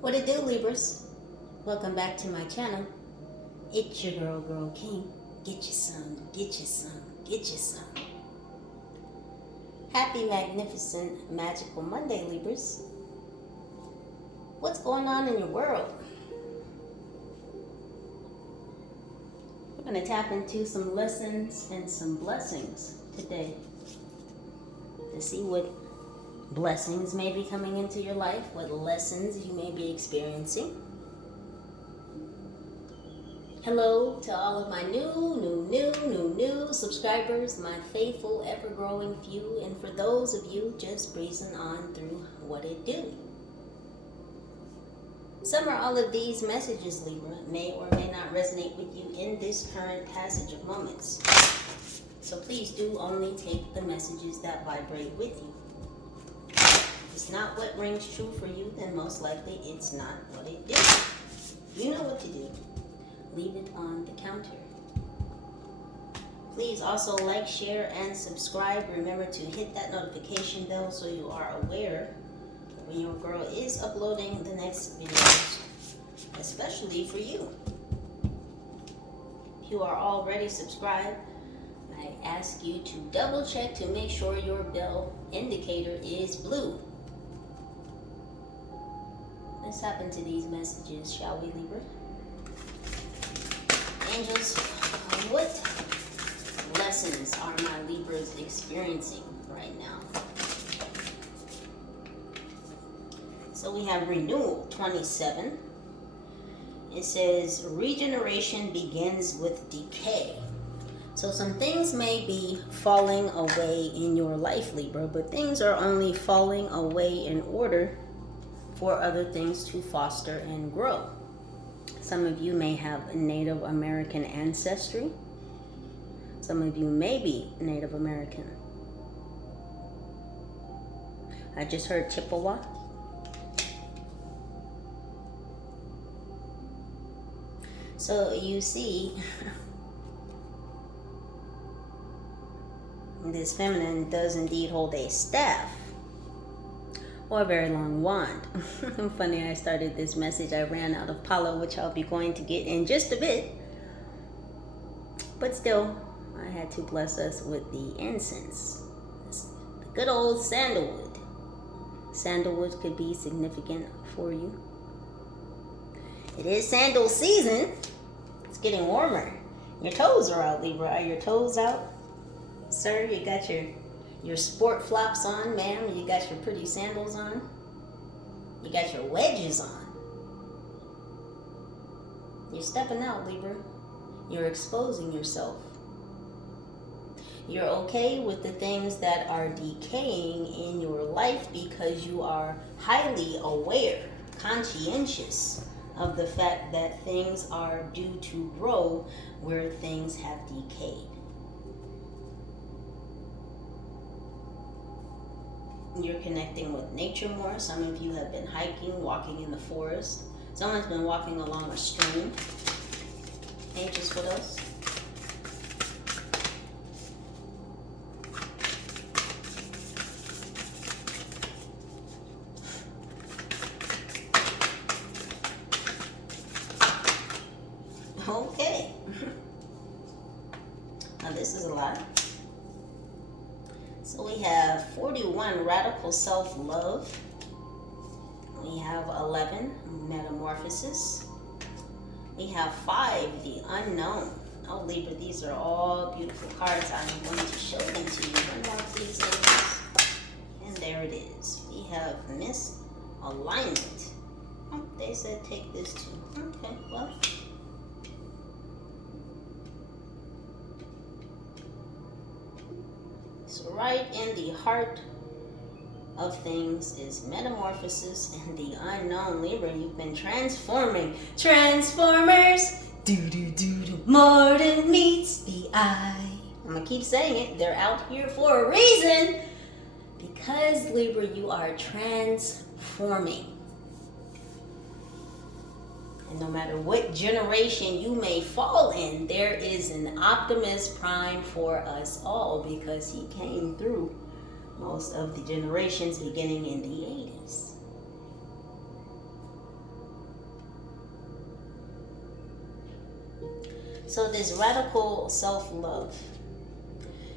What it do, Libras? Welcome back to my channel. It's your girl King. Get you some, get you some, get you some. Happy, magnificent, magical Monday, Libras. What's going on in your world? We're going to tap into some lessons and some blessings today to see what blessings may be coming into your life, what lessons you may be experiencing. Hello to all of my new subscribers, my faithful, ever-growing few, and for those of you just breezing on through what it do. Some or all of these messages, Libra, may or may not resonate with you in this current passage of moments. So please do only take the messages that vibrate with you. If it's not what rings true for you, then most likely it's not what it is. You know what to do. Leave it on the counter. Please also like, share, and subscribe. Remember to hit that notification bell so you are aware when your girl is uploading the next videos, especially for you. If you are already subscribed, I ask you to double check to make sure your bell indicator is blue. Let's hop into these messages, shall we, Libra? Angels, what lessons are my Libras experiencing right now? So we have Renewal 27. It says, Regeneration begins with decay. So some things may be falling away in your life, Libra, but things are only falling away in order for other things to foster and grow. Some of you may have Native American ancestry. Some of you may be Native American. I just heard Chippewa. So you see, this feminine does indeed hold a staff or a very long wand. Funny, I started this message, I ran out of palo, which I'll be going to get in just a bit. But still, I had to bless us with the incense. The good old sandalwood. Sandalwood could be significant for you. It is sandal season. It's getting warmer. Your toes are out, Libra. Are your toes out? Sir, you got your sport flops on, ma'am. You got your pretty sandals on. You got your wedges on. You're stepping out, Libra. You're exposing yourself. You're okay with the things that are decaying in your life because you are highly aware, conscientious of the fact that things are due to grow where things have decayed. You're connecting with nature more. Some of you have been hiking, walking in the forest. Someone's been walking along a stream. Angels for those. Okay. Now this is a lot. So we have 41, radical self-love. We have 11, metamorphosis. We have 5, the unknown. Oh, Libra, these are all beautiful cards. I'm going to show them to you. Unlock these angels. And there it is. We have misalignment. Oh, they said take this too. Okay, well. So right in the heart of things is metamorphosis and the unknown. Libra, you've been transforming. Transformers, do, more than meets the eye. I'm gonna keep saying it. They're out here for a reason. Because, Libra, you are transforming. And no matter what generation you may fall in, there is an Optimus Prime for us all because he came through most of the generations beginning in the 80s. So this radical self-love.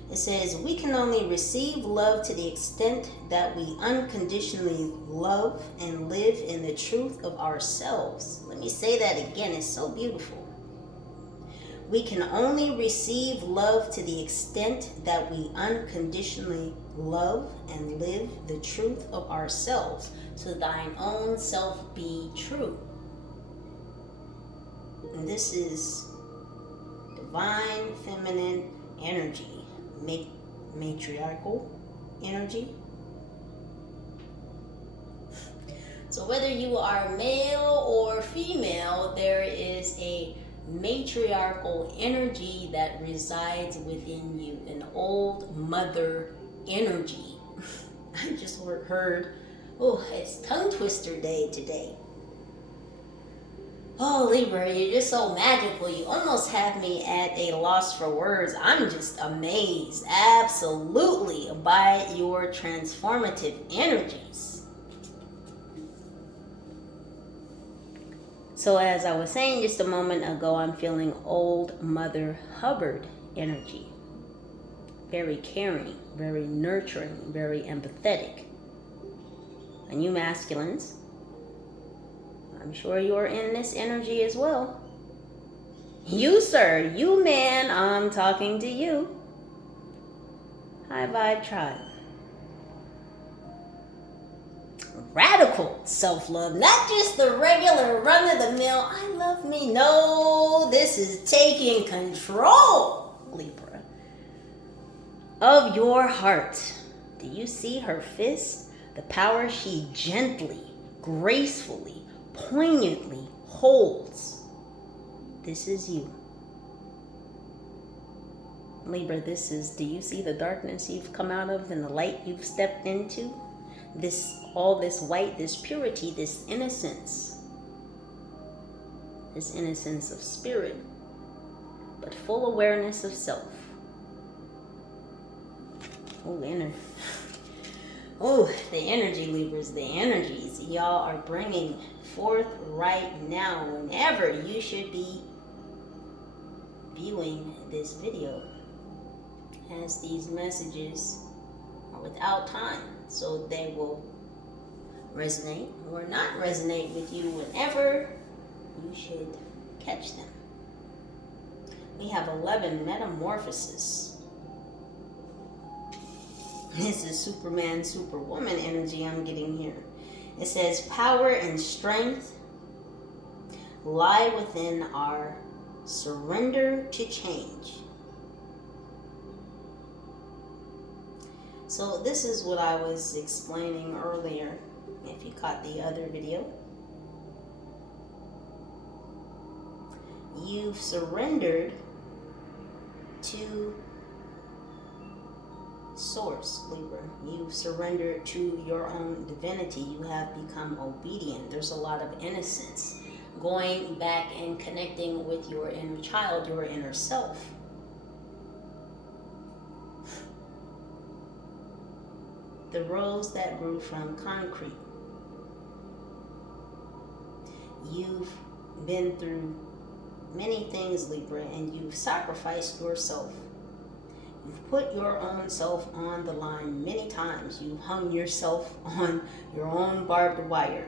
It says, we can only receive love to the extent that we unconditionally love and live in the truth of ourselves. Let me say that again. It's so beautiful. We can only receive love to the extent that we unconditionally love and live the truth of ourselves. To thine own self be true. And this is divine feminine energy. Matriarchal energy. So whether you are male or female, there is a matriarchal energy that resides within you, an old mother energy. I just heard, oh, it's tongue twister day today. Oh, Libra, you're just so magical. You almost have me at a loss for words. I'm just amazed, absolutely, by your transformative energies. So as I was saying just a moment ago, I'm feeling old Mother Hubbard energy. Very caring, very nurturing, very empathetic. And you masculines, I'm sure you're in this energy as well. You, sir, you man, I'm talking to you. High Vibe Tribe. Radical self-love, not just the regular run-of-the-mill, I love me. No, this is taking control, Libra, of your heart. Do you see her fist? The power she gently, gracefully, poignantly holds. This is you. Libra, this is, do you see the darkness you've come out of and the light you've stepped into? All this white, this purity, this innocence of spirit, but full awareness of self. The energy, Libras, the energies y'all are bringing forth right now, whenever you should be viewing this video, as these messages are without time, so they will resonate or not resonate with you whenever you should catch them. We have 11 Metamorphosis. This is Superman, Superwoman energy I'm getting here. It says, power and strength lie within our surrender to change. So this is what I was explaining earlier, if you caught the other video. You've surrendered to Source, Libra. You've surrendered to your own divinity. You have become obedient. There's a lot of innocence going back and connecting with your inner child, your inner self. The rose that grew from concrete. You've been through many things, Libra, and you've sacrificed yourself. You've put your own self on the line many times. You've hung yourself on your own barbed wire.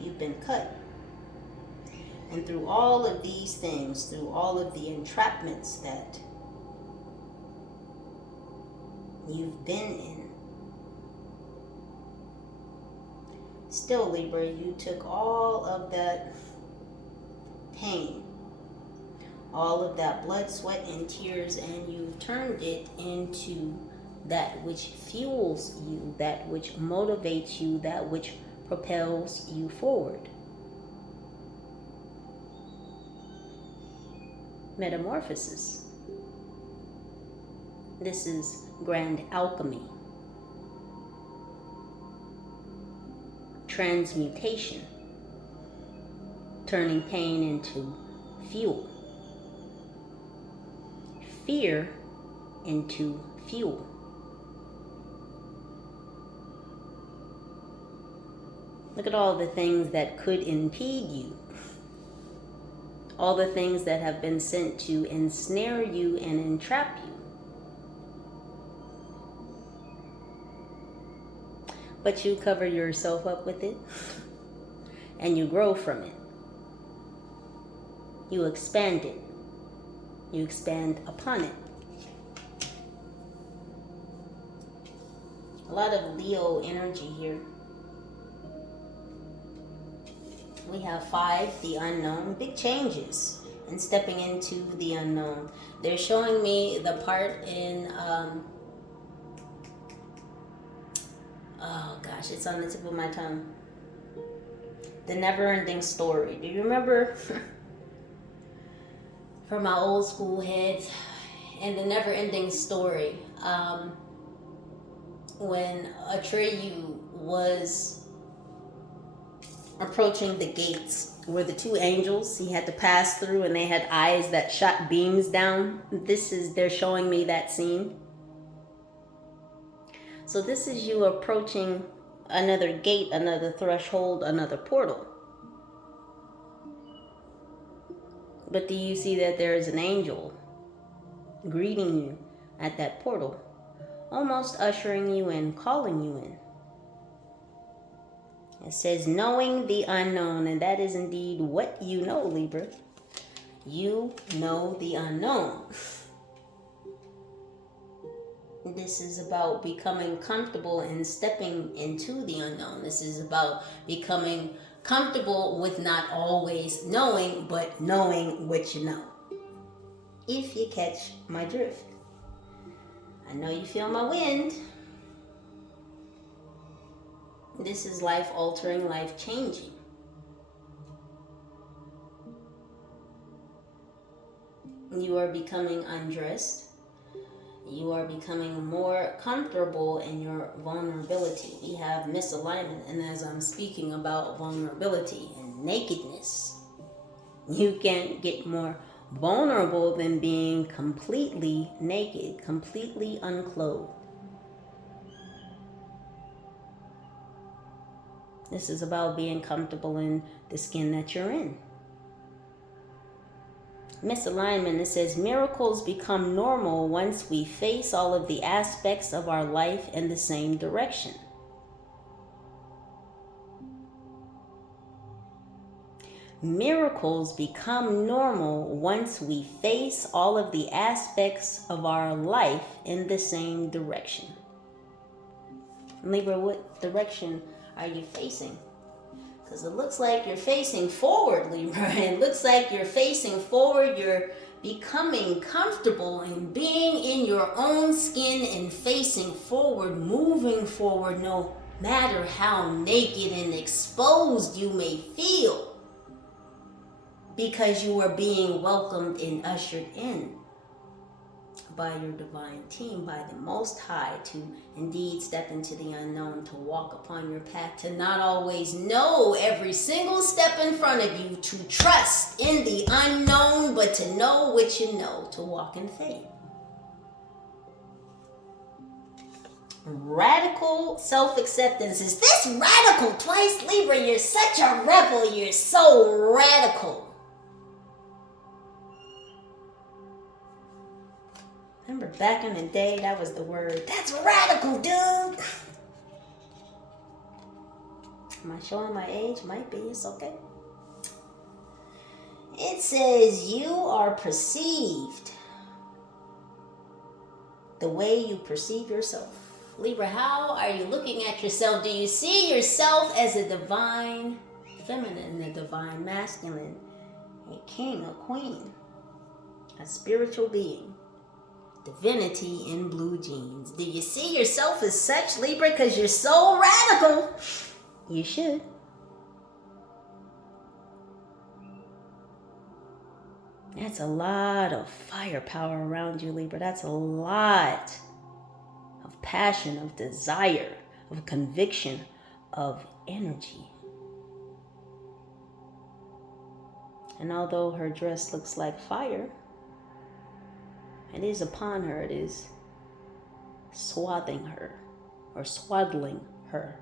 You've been cut. And through all of these things, through all of the entrapments that you've been in, still, Libra, you took all of that pain, all of that blood, sweat, and tears, and you've turned it into that which fuels you, that which motivates you, that which propels you forward. Metamorphosis. This is grand alchemy. Transmutation. Turning pain into fuel. Fear into fuel. Look at all the things that could impede you. all the things that have been sent to ensnare you and entrap you. But you cover yourself up with it and you grow from it. You expand it. You expand upon it. A lot of Leo energy here. We have 5, the unknown, big changes and stepping into the unknown. They're showing me the part in, oh gosh, it's on the tip of my tongue. The never-ending story. Do you remember from my old school heads and the never-ending story, when Atreyu was approaching the gates where the 2 angels he had to pass through and they had eyes that shot beams down? They're showing me that scene. So this is you approaching another gate, another threshold, another portal. But do you see that there is an angel greeting you at that portal, almost ushering you in, calling you in? It says, knowing the unknown, and that is indeed what you know, Libra. You know the unknown. This is about becoming comfortable and stepping into the unknown. This is about becoming comfortable with not always knowing, but knowing what you know. If you catch my drift. I know you feel my wind. This is life-altering, life-changing. You are becoming undressed. You are becoming more comfortable in your vulnerability. We have misalignment, and as I'm speaking about vulnerability and nakedness, you can't get more vulnerable than being completely naked, completely unclothed. This is about being comfortable in the skin that you're in. Misalignment, it says, miracles become normal once we face all of the aspects of our life in the same direction. Miracles become normal once we face all of the aspects of our life in the same direction. Libra, what direction are you facing? Because it looks like you're facing forward, Libra. It looks like you're facing forward. You're becoming comfortable in being in your own skin and facing forward, moving forward, no matter how naked and exposed you may feel. Because you are being welcomed and ushered in by your divine team, by the Most High, to indeed step into the unknown, to walk upon your path, to not always know every single step in front of you, to trust in the unknown, but to know what you know, to walk in faith. Radical self-acceptance. Is this radical twice, Libra? You're such a rebel. You're so radical. Remember back in the day, that was the word. That's radical, dude. Am I showing my age? Might be. It's okay. It says you are perceived the way you perceive yourself. Libra, how are you looking at yourself? Do you see yourself as a divine feminine, a divine masculine, a king, a queen, a spiritual being? Divinity in blue jeans. Do you see yourself as such, Libra? Because you're so radical. You should. That's a lot of firepower around you, Libra. That's a lot of passion, of desire, of conviction, of energy. And although her dress looks like fire, it is upon her. It is swathing her or swaddling her.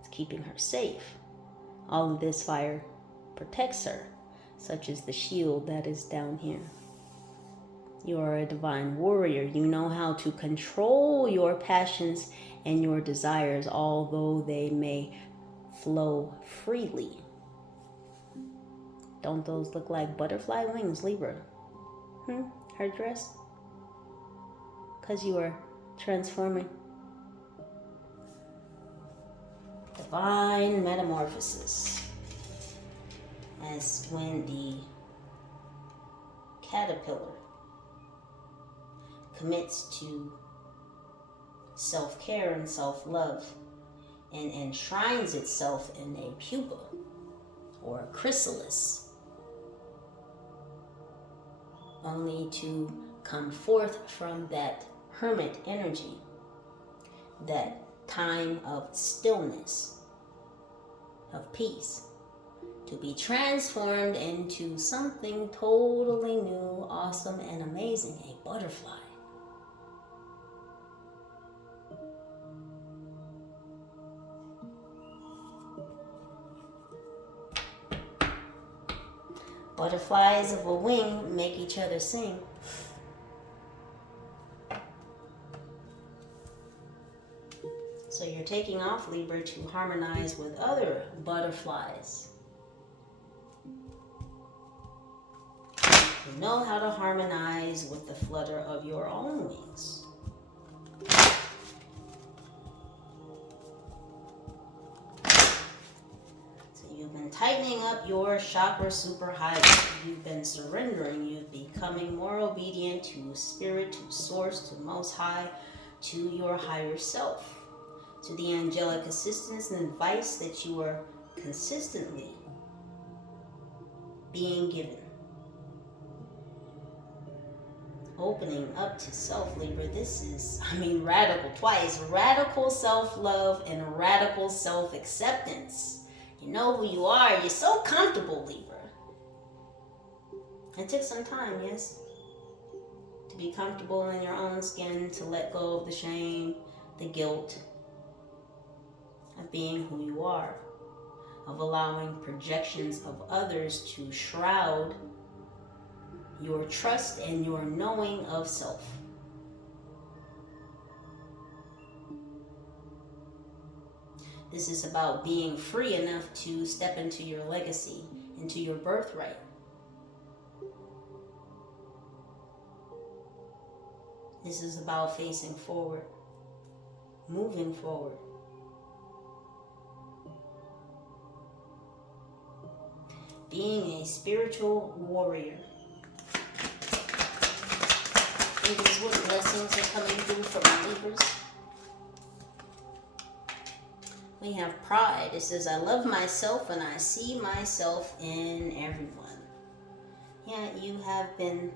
It's keeping her safe. All of this fire protects her. such as the shield that is down here. You are a divine warrior. You know how to control your passions and your desires, although they may flow freely. Don't those look like butterfly wings, Libra? Her dress? Because you are transforming. Divine metamorphosis. As when the caterpillar commits to self-care and self-love and enshrines itself in a pupa or a chrysalis, only to come forth from that hermit energy, that time of stillness, of peace, to be transformed into something totally new, awesome, and amazing, a butterfly. Butterflies of a wing make each other sing. So you're taking off, Libra, to harmonize with other butterflies. You know how to harmonize with the flutter of your own wings. So you've been tightening up your chakra super highway. You've been surrendering. You've becoming more obedient to spirit, to source, to most high, to your higher self, to the angelic assistance and advice that you are consistently being given. Opening up to self, Libra. This is, radical twice. Radical self-love and radical self-acceptance. You know who you are. You're so comfortable, Libra. It took some time, yes, to be comfortable in your own skin, to let go of the shame, the guilt of being who you are, of allowing projections of others to shroud your trust and your knowing of self. This is about being free enough to step into your legacy, into your birthright. This is about facing forward, moving forward. Being a spiritual warrior. It is what blessings are coming through for my Libras. We have pride. It says, I love myself and I see myself in everyone. Yeah, you have been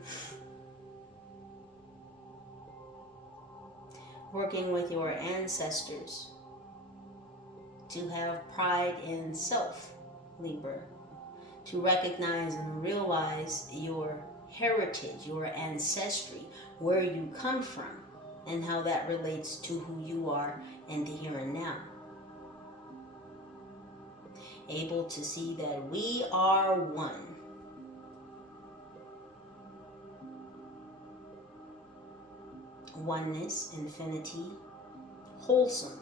working with your ancestors to have pride in self, Libra. To recognize and realize your heritage, your ancestry, where you come from, and how that relates to who you are in the here and now. Able to see that we are one. Oneness, infinity, wholesome.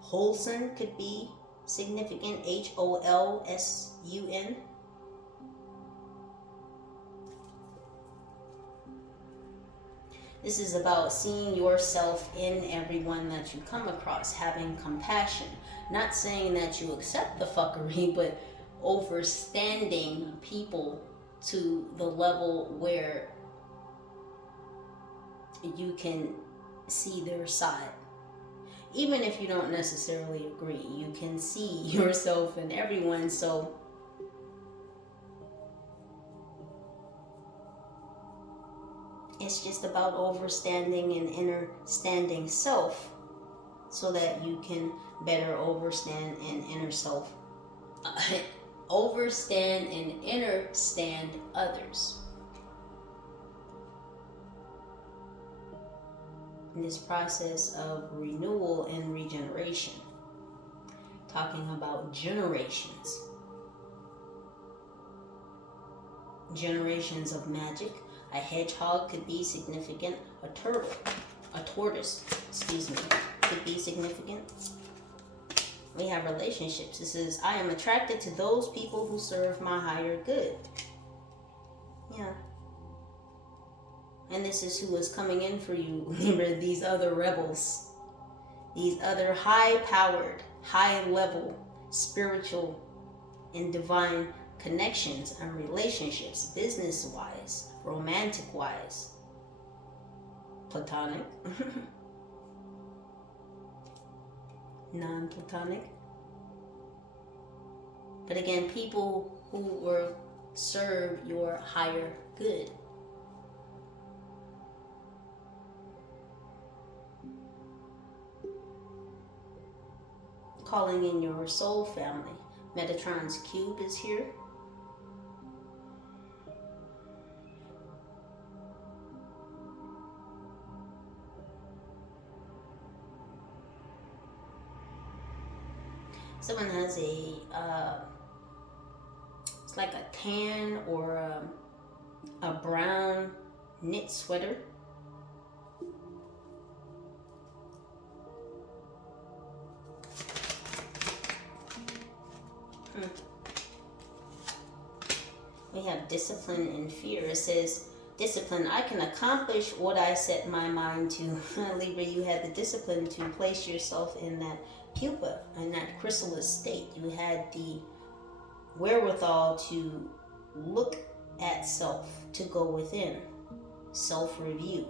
Wholesome could be significant, Holsun. This is about seeing yourself in everyone that you come across, having compassion. Not saying that you accept the fuckery, but overstanding people to the level where you can see their side. Even if you don't necessarily agree, you can see yourself in everyone. So it's just about overstanding and understanding self so that you can better overstand and inner self. Overstand and understand others. In this process of renewal and regeneration. talking about generations. Generations of magic. A hedgehog could be significant. A turtle, a tortoise, excuse me, could be significant. We have relationships. It says, I am attracted to those people who serve my higher good. Yeah. And this is who is coming in for you. Remember, these other rebels. These other high-powered, high-level, spiritual, and divine connections and relationships, business-wise, romantic-wise, platonic, non-platonic. But again, people who will serve your higher good. Calling in your soul family. Metatron's cube is here. Someone has it's like a tan or a brown knit sweater. We have discipline and fear. It says, discipline, I can accomplish what I set my mind to. Libra, you had the discipline to place yourself in that pupa, in that chrysalis state. You had the wherewithal to look at self, to go within, self-review.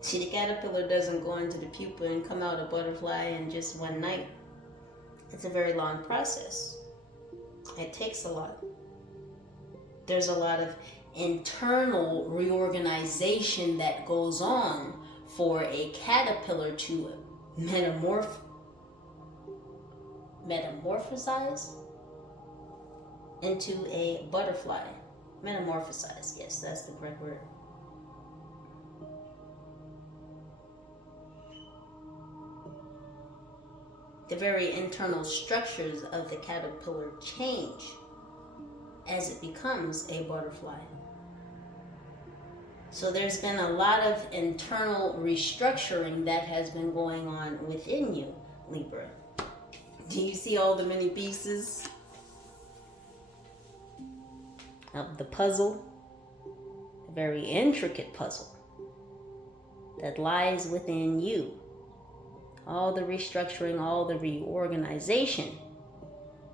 See, the caterpillar doesn't go into the pupa and come out a butterfly in just one night. It's a very long process. It takes a lot. There's a lot of internal reorganization that goes on for a caterpillar to metamorphosize into a butterfly. Metamorphosize, yes, that's the correct word. The very internal structures of the caterpillar change as it becomes a butterfly. So there's been a lot of internal restructuring that has been going on within you, Libra. Do you see all the many pieces of the puzzle? A very intricate puzzle that lies within you. All the restructuring, all the reorganization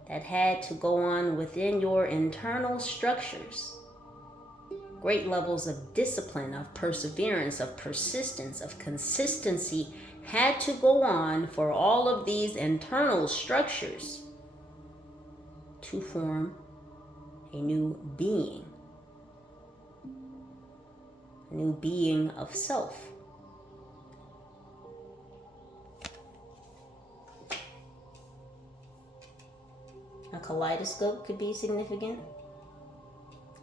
that had to go on within your internal structures. Great levels of discipline, of perseverance, of persistence, of consistency had to go on for all of these internal structures to form a new being of self. A kaleidoscope could be significant.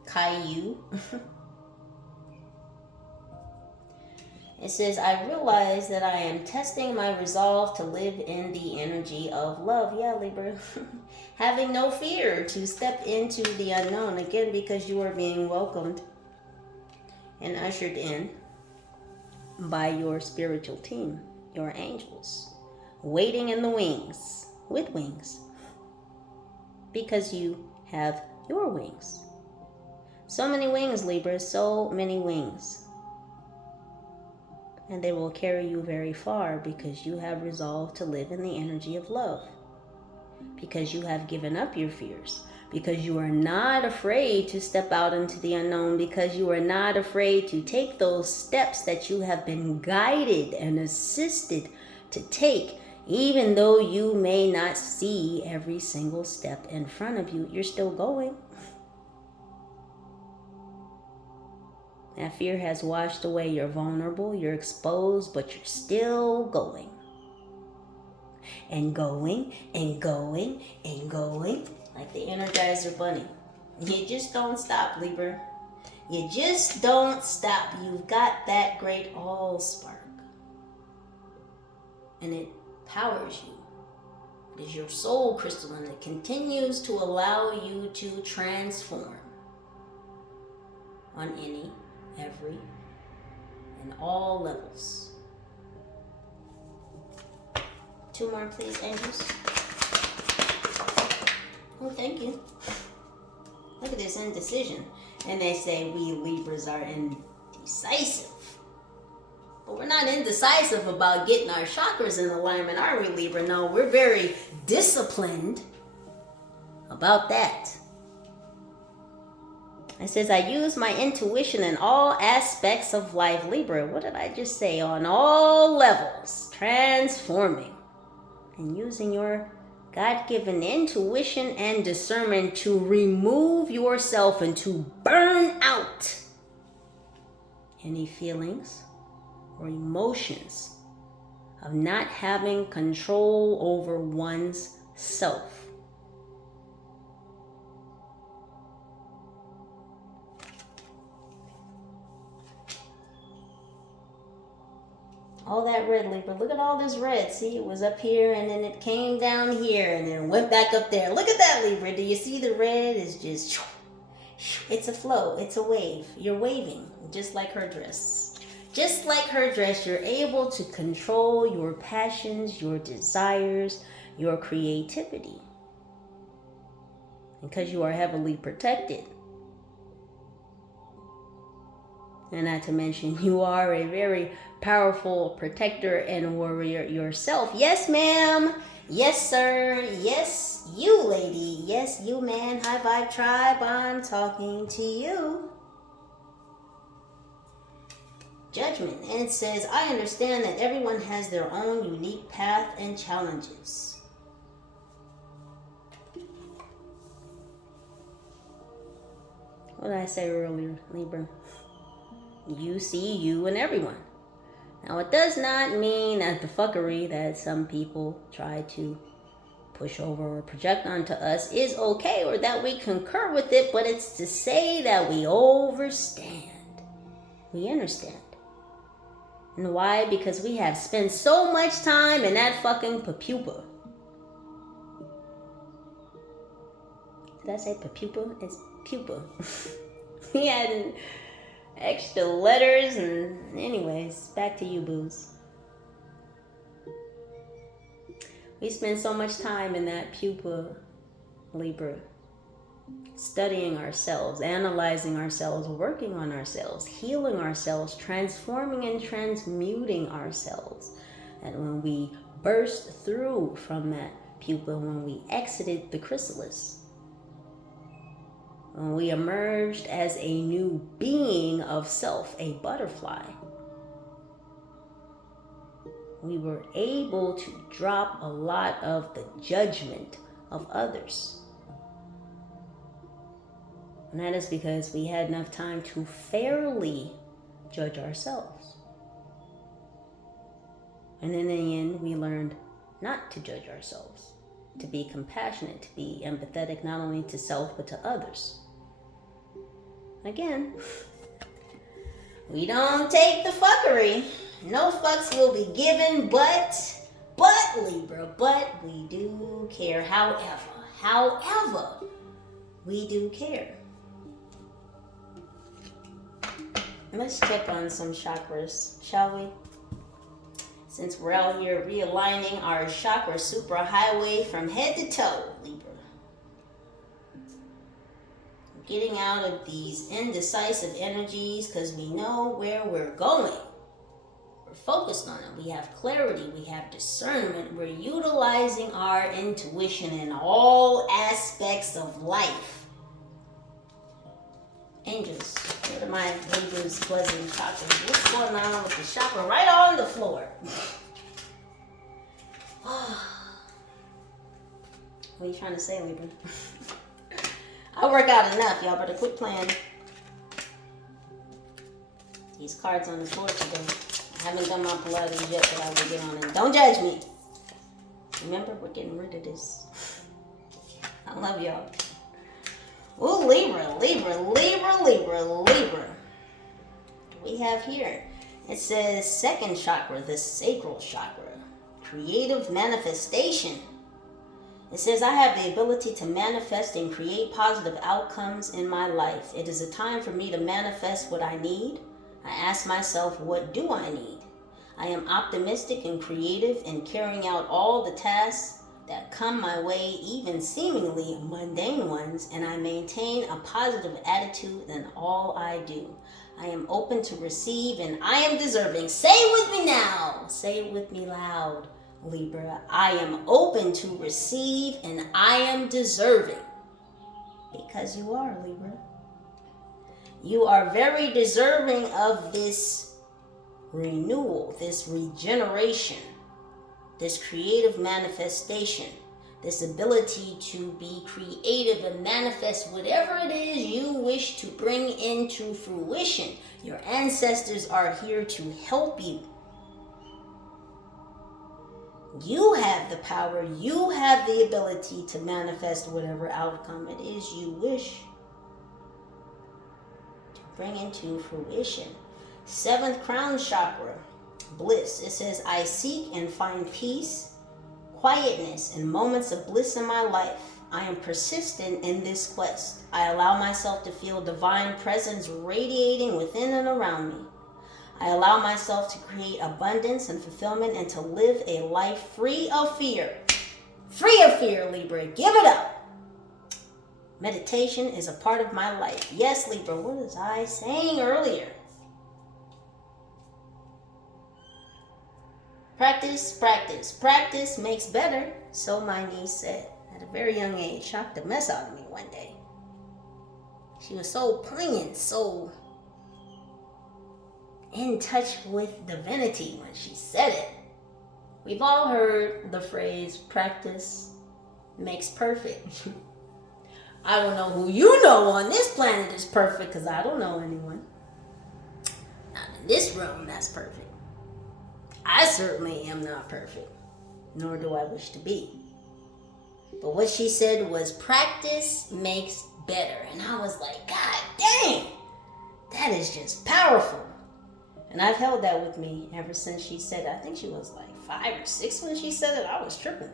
Caillou. It says, I realize that I am testing my resolve to live in the energy of love. Yeah, Libra. Having no fear to step into the unknown. Again, because you are being welcomed and ushered in by your spiritual team, your angels, waiting in the wings, with wings. Because you have your wings. So many wings, Libra, so many wings. And they will carry you very far because you have resolved to live in the energy of love. Because you have given up your fears. Because you are not afraid to step out into the unknown. Because you are not afraid to take those steps that you have been guided and assisted to take. Even though you may not see every single step in front of you, you're still going. That fear has washed away. You're vulnerable, you're exposed, but you're still going. And going, and going, and going, like the Energizer Bunny. You just don't stop, Libra. You just don't stop. You've got that great all spark. and it powers you. It is your soul crystal, and it continues to allow you to transform on any, every, and all levels. 2 more, please, angels. Oh, thank you. Look at this indecision. And they say we Libras are indecisive. But we're not indecisive about getting our chakras in alignment, are we, Libra? No, we're very disciplined about that. It says, I use my intuition in all aspects of life, Libra. What did I just say? On all levels, transforming and using your God-given intuition and discernment to remove yourself and to burn out any feelings or emotions of not having control over one's self. All that red, Libra. Look at all this red. See, it was up here and then it came down here and then went back up there. Look at that, Libra. Do you see the red is just... It's a flow. It's a wave. You're waving, just like her dress. Just like her dress, you're able to control your passions, your desires, your creativity. Because you are heavily protected. And not to mention, you are a very powerful protector and warrior yourself. Yes, ma'am. Yes, sir. Yes, you, lady. Yes, you, man. High Vibe Tribe. I'm talking to you. Judgment. And it says, I understand that everyone has their own unique path and challenges. What did I say earlier, Libra? You see you and everyone. Now, it does not mean that the fuckery that some people try to push over or project onto us is okay or that we concur with it, but it's to say that we overstand. We understand. And why? Because we have spent so much time in that fucking pupa. Did I say pupa? It's pupa. We had extra letters, and anyways, back to you, booze. We spend so much time in that pupa, Libra, studying ourselves, analyzing ourselves, working on ourselves, healing ourselves, transforming and transmuting ourselves. And when we burst through from that pupa, when we exited the chrysalis, when we emerged as a new being of self, a butterfly, we were able to drop a lot of the judgment of others. And that is because we had enough time to fairly judge ourselves. And in the end, we learned not to judge ourselves, to be compassionate, to be empathetic, not only to self, but to others. Again, we don't take the fuckery. No fucks will be given, but Libra, but we do care. However, we do care. Let's check on some chakras, shall we? Since we're out here realigning our chakra superhighway from head to toe, Libra. Getting out of these indecisive energies because we know where we're going. We're focused on it. We have clarity. We have discernment. We're utilizing our intuition in all aspects of life. Angels, what are my Libra's buzzing chakras? What's going on with the chakra right on the floor? What are you trying to say, Libra? I work out enough. Y'all better quit playing. These cards on the floor today. I haven't done my Pilates yet, but I will get on it. Don't judge me. Remember, we're getting rid of this. I love y'all. Ooh, Libra, Libra, Libra, Libra, Libra. What do we have here? It says second chakra, the sacral chakra. Creative manifestation. It says, I have the ability to manifest and create positive outcomes in my life. It is a time for me to manifest what I need. I ask myself, what do I need? I am optimistic and creative in carrying out all the tasks that come my way, even seemingly mundane ones, and I maintain a positive attitude in all I do. I am open to receive and I am deserving. Say it with me now. Say it with me loud, Libra. I am open to receive and I am deserving. Because you are, Libra. You are very deserving of this renewal, this regeneration, this creative manifestation, this ability to be creative and manifest whatever it is you wish to bring into fruition. Your ancestors are here to help you. You have the power, you have the ability to manifest whatever outcome it is you wish to bring into fruition. 7th crown chakra, Bliss. It says, I seek and find peace, quietness, and moments of bliss in my life. I am persistent in this quest. I allow myself to feel divine presence radiating within and around me. I allow myself to create abundance and fulfillment and to live a life free of fear. Free of fear, Libra. Give it up. Meditation is a part of my life. Yes, Libra, what was I saying earlier? Practice, practice, practice makes better, so my niece said at a very young age. Shocked the mess out of me one day. She was so poignant, so in touch with divinity when she said it. We've all heard the phrase, practice makes perfect. I don't know who you know on this planet is perfect, because I don't know anyone. Not in this room that's perfect. I certainly am not perfect, nor do I wish to be. But what she said was, practice makes better. And I was like, God dang, that is just powerful. And I've held that with me ever since she said it. I think she was like 5 or 6 when she said it. I was tripping.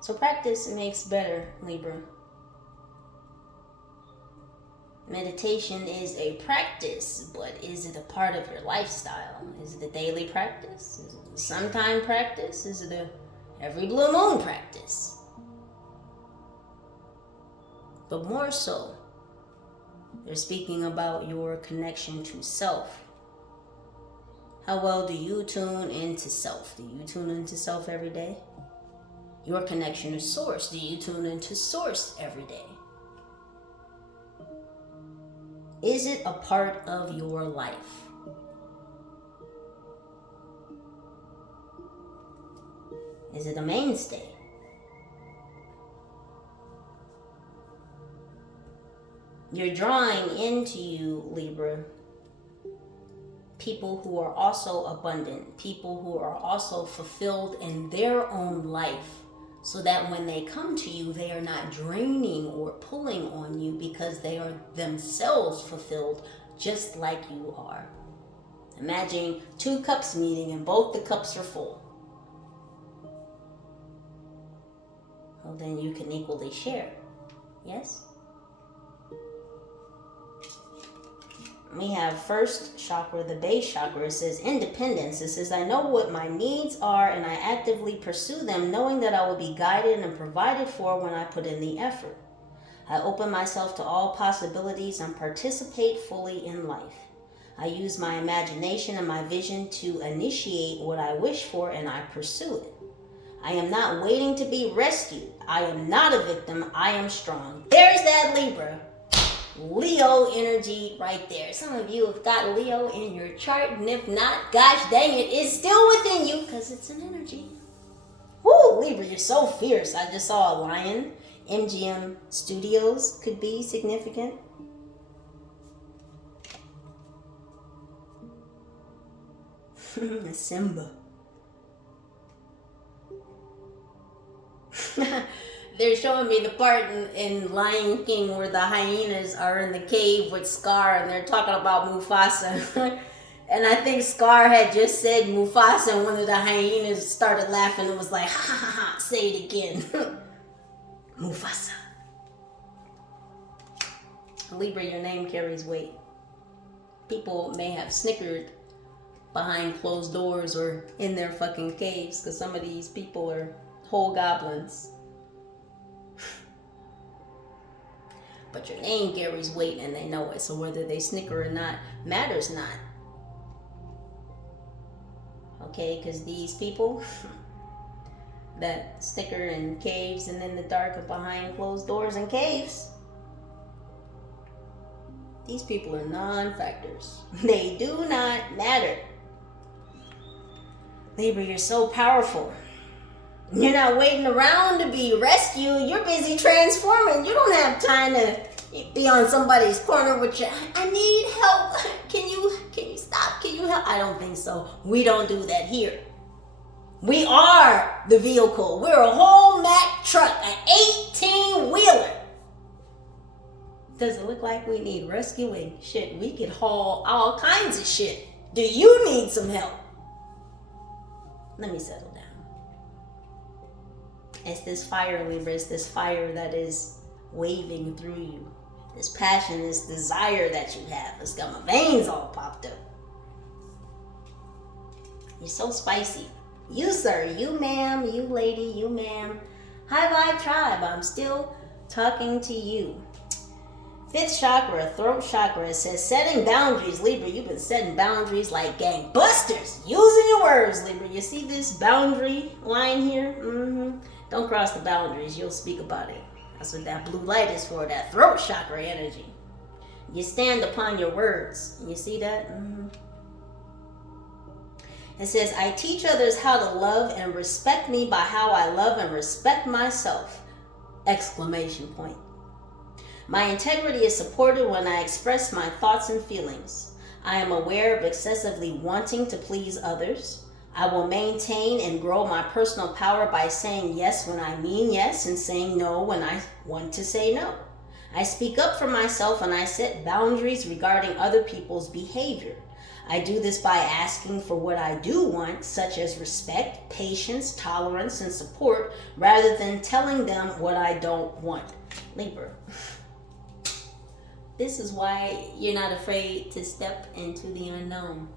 So practice makes better, Libra. Meditation is a practice, but is it a part of your lifestyle? Is it a daily practice? Is it a sometime practice? Is it a every blue moon practice? But more so, they're speaking about your connection to self. How well do you tune into self? Do you tune into self every day? Your connection to source. Do you tune into source every day? Is it a part of your life? Is it a mainstay? You're drawing into you, Libra, people who are also abundant, people who are also fulfilled in their own life, so that when they come to you, they are not draining or pulling on you because they are themselves fulfilled just like you are. Imagine 2 cups meeting and both the cups are full. Well, then you can equally share. Yes? We have 1st chakra, the base chakra. It says independence. It says, I know what my needs are and I actively pursue them, knowing that I will be guided and provided for when I put in the effort. I open myself to all possibilities and participate fully in life. I use my imagination and my vision to initiate what I wish for and I pursue it. I am not waiting to be rescued. I am not a victim. I am strong. There's that Libra. Leo energy right there. Some of you have got Leo in your chart, and if not, gosh dang it, it's still within you because it's an energy. Woo, Libra, you're so fierce. I just saw a lion. MGM Studios could be significant. Simba. They're showing me the part in Lion King where the hyenas are in the cave with Scar and they're talking about Mufasa. And I think Scar had just said Mufasa, and one of the hyenas started laughing and was like, ha ha ha, say it again. Mufasa. Libra, your name carries weight. People may have snickered behind closed doors or in their fucking caves, because some of these people are whole goblins. But your name carries weight and they know it, so whether they snicker or not matters not. Okay, because these people that snicker in caves and in the dark and behind closed doors and caves, these people are non-factors. They do not matter. Libra, you're so powerful. You're not waiting around to be rescued. You're busy transforming. You don't have time to be on somebody's corner with your, I need help. Can you stop? Can you help? I don't think so. We don't do that here. We are the vehicle. We're a whole Mack truck, an 18-wheeler. Does it look like we need rescuing? Shit, we could haul all kinds of shit. Do you need some help? Let me settle down. It's this fire, Libra. It's this fire that is waving through you. This passion, this desire that you have. It's got my veins all popped up. You're so spicy. You, sir. You, ma'am. You, lady. You, ma'am. High Vibe Tribe. I'm still talking to you. 5th chakra, throat chakra, it says setting boundaries. Libra, you've been setting boundaries like gangbusters. Using your words, Libra. You see this boundary line here? Don't cross the boundaries. You'll speak about it. That's what that blue light is for, that throat chakra energy. You stand upon your words. You see that? It says, I teach others how to love and respect me by how I love and respect myself. Exclamation point. My integrity is supported when I express my thoughts and feelings. I am aware of excessively wanting to please others. I will maintain and grow my personal power by saying yes when I mean yes and saying no when I want to say no. I speak up for myself and I set boundaries regarding other people's behavior. I do this by asking for what I do want, such as respect, patience, tolerance, and support, rather than telling them what I don't want. Libra. This is why you're not afraid to step into the unknown.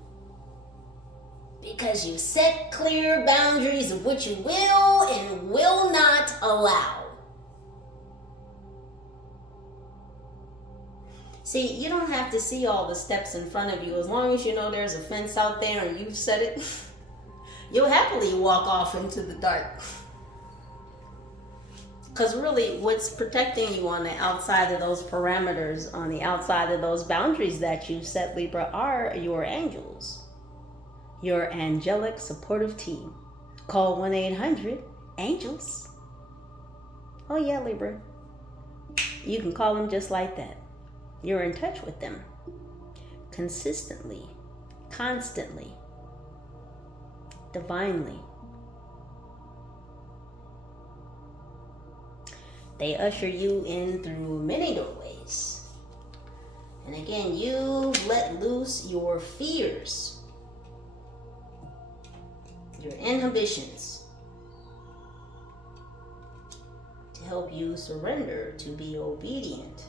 Because you set clear boundaries of what you will and will not allow. See, you don't have to see all the steps in front of you. As long as you know there's a fence out there and you've set it, you'll happily walk off into the dark. Because really, what's protecting you on the outside of those parameters, on the outside of those boundaries that you set, Libra, are your angels. Your angelic supportive team. Call 1-800-ANGELS. Oh yeah, Libra. You can call them just like that. You're in touch with them. Consistently. Constantly. Divinely. They usher you in through many doorways. And again, you let loose your fears, your inhibitions, to help you surrender, to be obedient.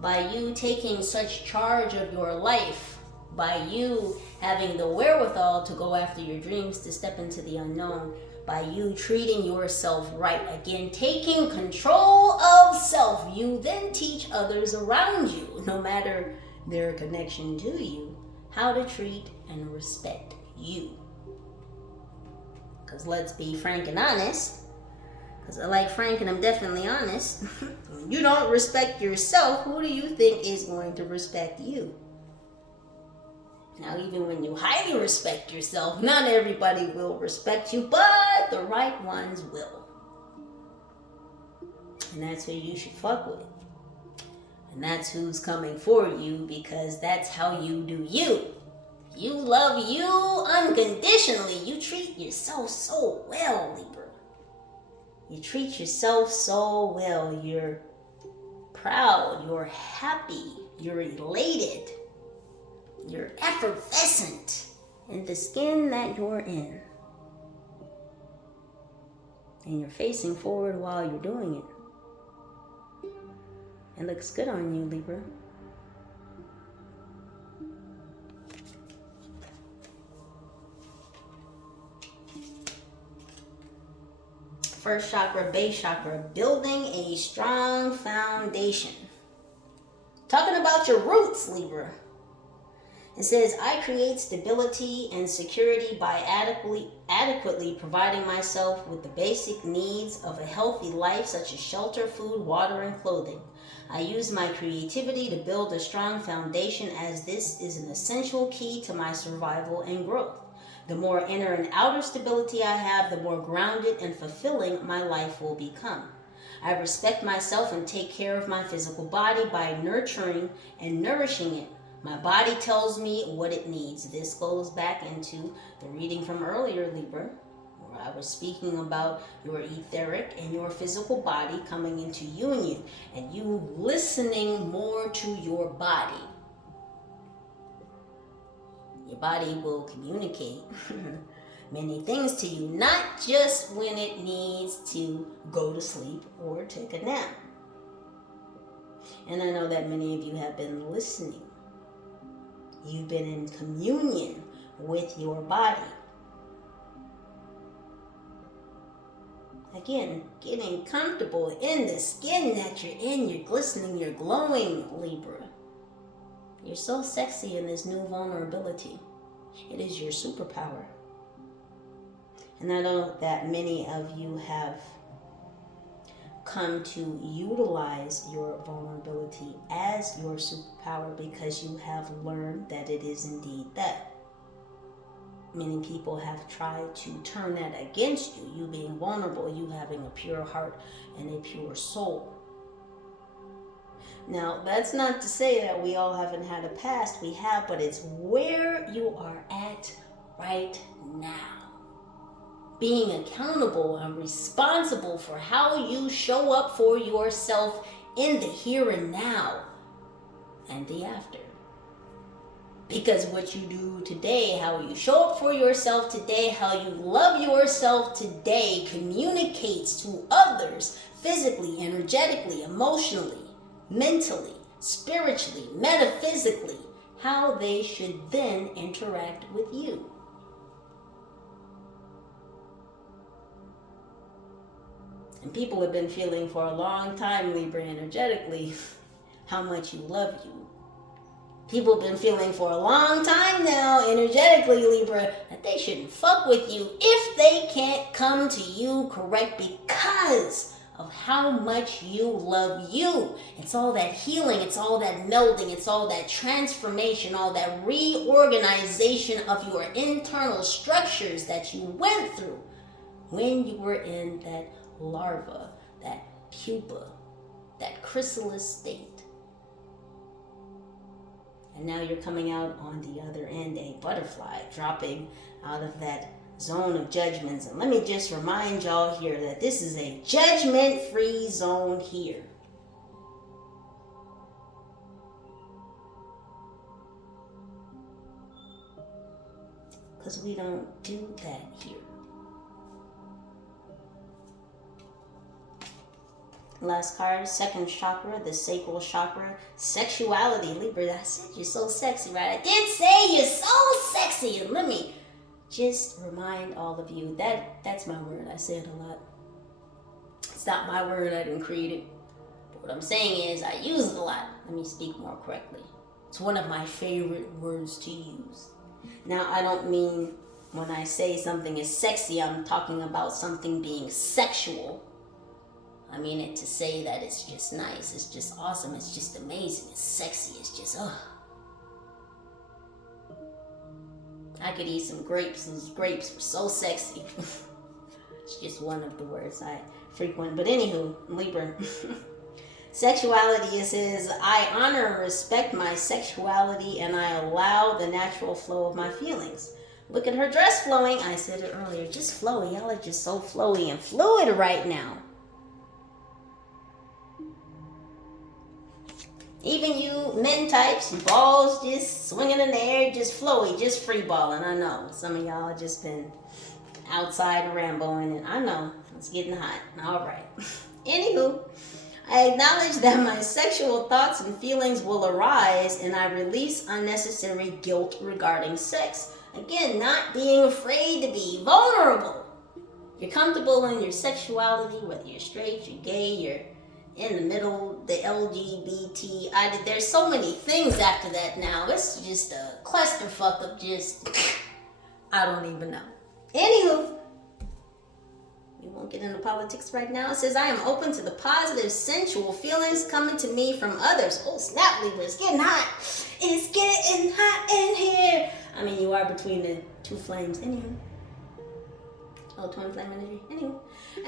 By you taking such charge of your life, by you having the wherewithal to go after your dreams, to step into the unknown, by you treating yourself right, again, taking control of self, you then teach others around you, no matter their connection to you, how to treat and respect you. Because let's be frank and honest, because I like frank and I'm definitely honest, when you don't respect yourself, who do you think is going to respect you? Now, even when you highly respect yourself, not everybody will respect you, but the right ones will. And that's who you should fuck with. And that's who's coming for you, because that's how you do you. You love you unconditionally. You treat yourself so well, Libra. You treat yourself so well. You're proud, you're happy, you're elated, you're effervescent in the skin that you're in. And you're facing forward while you're doing it. It looks good on you, Libra. First chakra, base chakra, building a strong foundation. Talking about your roots, Libra. It says, I create stability and security by adequately providing myself with the basic needs of a healthy life, such as shelter, food, water, and clothing. I use my creativity to build a strong foundation, as this is an essential key to my survival and growth. The more inner and outer stability I have, the more grounded and fulfilling my life will become. I respect myself and take care of my physical body by nurturing and nourishing it. My body tells me what it needs. This goes back into the reading from earlier, Libra, where I was speaking about your etheric and your physical body coming into union and you listening more to your body. Your body will communicate many things to you, not just when it needs to go to sleep or take a nap. And I know that many of you have been listening. You've been in communion with your body. Again, getting comfortable in the skin that you're in. You're glistening, you're glowing, Libra. You're so sexy in this new vulnerability. It is your superpower. And I know that many of you have come to utilize your vulnerability as your superpower because you have learned that it is indeed that. Many people have tried to turn that against you, you being vulnerable, you having a pure heart and a pure soul. Now, that's not to say that we all haven't had a past. We have, but it's where you are at right now. Being accountable and responsible for how you show up for yourself in the here and now and the after. Because what you do today, how you show up for yourself today, how you love yourself today communicates to others physically, energetically, emotionally, mentally, spiritually, metaphysically, how they should then interact with you. And people have been feeling for a long time, Libra, energetically, how much you love you. People have been feeling for a long time now, energetically, Libra, that they shouldn't fuck with you if they can't come to you correct because of how much you love you. It's all that healing, it's all that melding, it's all that transformation, all that reorganization of your internal structures that you went through when you were in that larva, that pupa, that chrysalis state. And now you're coming out on the other end, a butterfly, dropping out of that zone of judgments. And let me just remind y'all here that this is a judgment-free zone here. Because we don't do that here. Last card, second chakra, the sacral chakra, sexuality. Libra, I said you're so sexy, right? I did say you're so sexy. And let me just remind all of you that that's my word. I say it a lot. It's not my word. I didn't create it. But what I'm saying is I use it a lot. Let me speak more correctly. It's one of my favorite words to use. Now, I don't mean when I say something is sexy, I'm talking about something being sexual. I mean it to say that it's just nice, it's just awesome, it's just amazing, it's sexy, it's just, I could eat some grapes, those grapes were so sexy. It's just one of the words I frequent. But anywho, Libra. Sexuality, it says, I honor and respect my sexuality and I allow the natural flow of my feelings. Look at her dress flowing. I said it earlier, just flowy. Y'all are just so flowy and fluid right now. Even you men types, balls just swinging in the air, just flowy, just free balling. I know some of y'all just been outside Ramboing, and I know it's getting hot. All right. Anywho, I acknowledge that my sexual thoughts and feelings will arise, and I release unnecessary guilt regarding sex. Again, not being afraid to be vulnerable. You're comfortable in your sexuality, whether you're straight, you're gay, you're in the middle, the LGBT. There's so many things after that now. It's just a clusterfuck of just, I don't even know. Anywho, we won't get into politics right now. It says, I am open to the positive, sensual feelings coming to me from others. Oh, snap, Libra, it's getting hot. It's getting hot in here. I mean, you are between the two flames. Anywho. Oh, twin flame energy. Anyway.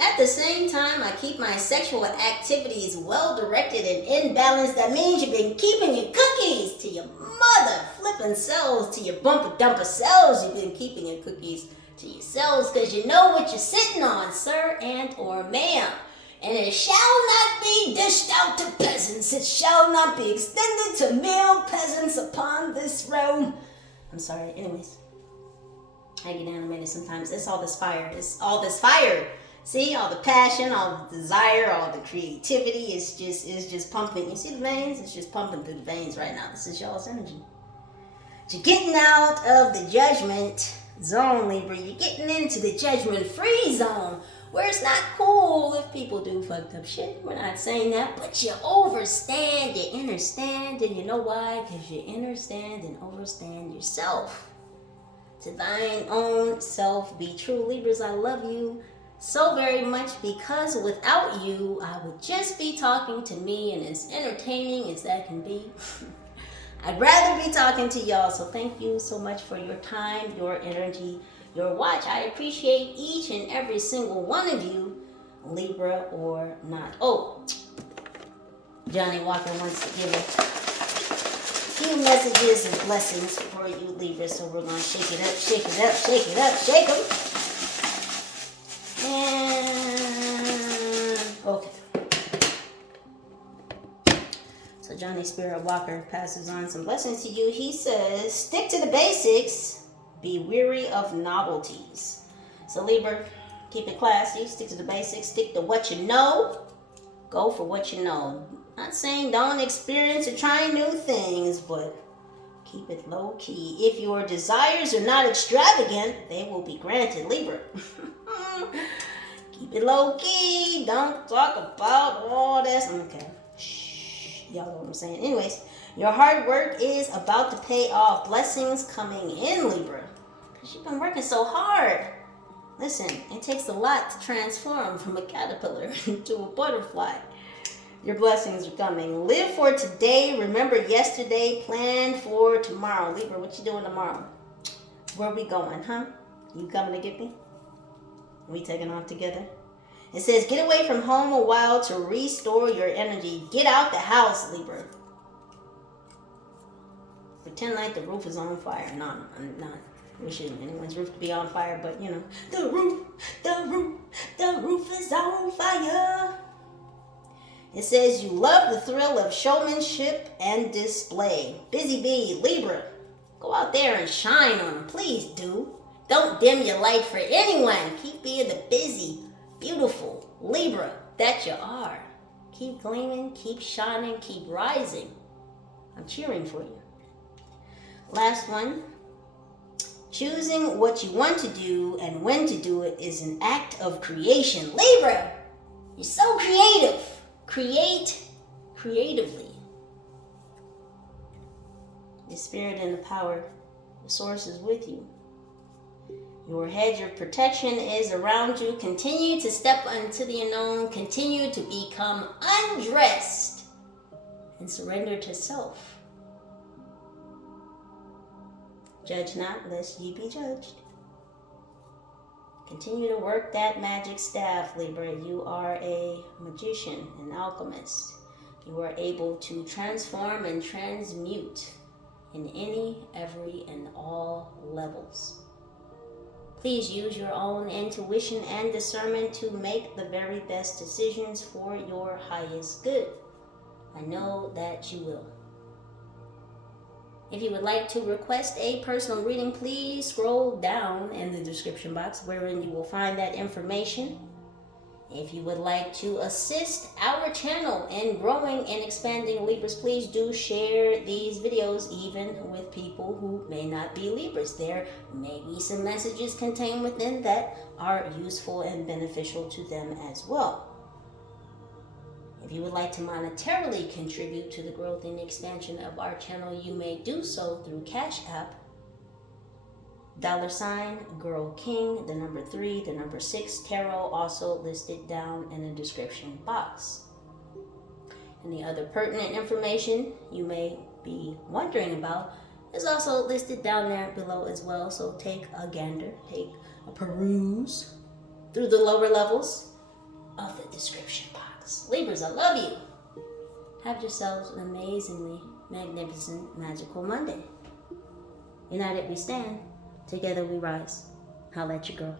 At the same time, I keep my sexual activities well-directed and in balance. That means you've been keeping your cookies to your mother, flipping cells to your bumper-dumper cells. You've been keeping your cookies to yourselves because you know what you're sitting on, sir and or ma'am. And it shall not be dished out to peasants. It shall not be extended to male peasants upon this realm. I'm sorry. Anyways. I get animated sometimes. It's all this fire. It's all this fire. See, all the passion, all the desire, all the creativity is just pumping. You see the veins? It's just pumping through the veins right now. This is y'all's energy. You're getting out of the judgment zone, Libra. You're getting into the judgment-free zone, where it's not cool if people do fucked up shit. We're not saying that, but you overstand, you understand, and you know why? Because you understand and overstand yourself. To thine own self be true. Libras, I love you so very much, because without you, I would just be talking to me, and as entertaining as that can be, I'd rather be talking to y'all. So thank you so much for your time, your energy, your watch. I appreciate each and every single one of you, Libra or not. Oh, Johnny Walker wants to give a few messages and blessings for you, Libra. So we're going to shake it up, shake it up, shake it up, shake them. And okay. So Johnny Spirit Walker passes on some blessings to you. He says, stick to the basics, be weary of novelties. So Libra, keep it classy, stick to the basics, stick to what you know, go for what you know. Not saying don't experience or try new things, but keep it low key. If your desires are not extravagant, they will be granted, Libra. Keep it low key. Don't talk about all this. Okay. Shh. Y'all know what I'm saying. Anyways, your hard work is about to pay off. Blessings coming in, Libra. Because you've been working so hard. Listen, it takes a lot to transform from a caterpillar into a butterfly. Your blessings are coming. Live for today. Remember yesterday. Plan for tomorrow. Libra, what you doing tomorrow? Where we going, huh? You coming to get me? We taking off together? It says, get away from home a while to restore your energy. Get out the house, Libra. Pretend like the roof is on fire. No, I'm not wishing anyone's roof to be on fire, but you know, the roof is on fire. It says, you love the thrill of showmanship and display. Busy bee, Libra. Go out there and shine on them. Please do. Don't dim your light for anyone. Keep being the busy, beautiful Libra that you are. Keep gleaming, keep shining, keep rising. I'm cheering for you. Last one. Choosing what you want to do and when to do it is an act of creation. Libra, you're so creative. Create creatively. The spirit and the power, the source is with you. Your hedge of protection is around you. Continue to step into the unknown. Continue to become undressed and surrender to self. Judge not, lest ye be judged. Continue to work that magic staff, Libra. You are a magician, an alchemist. You are able to transform and transmute in any, every, and all levels. Please use your own intuition and discernment to make the very best decisions for your highest good. I know that you will. If you would like to request a personal reading, please scroll down in the description box wherein you will find that information. If you would like to assist our channel in growing and expanding Libras, please do share these videos even with people who may not be Libras. There may be some messages contained within that are useful and beneficial to them as well. If you would like to monetarily contribute to the growth and expansion of our channel, you may do so through Cash App, $GYRL King, the number 3, the number 6, Tarot, also listed down in the description box. Any other pertinent information you may be wondering about is also listed down there below as well. So take a gander, take a peruse through the lower levels of the description box. Libras, I love you. Have yourselves an amazingly magnificent, magical Monday. United we stand. Together we rise. Holla at your girl.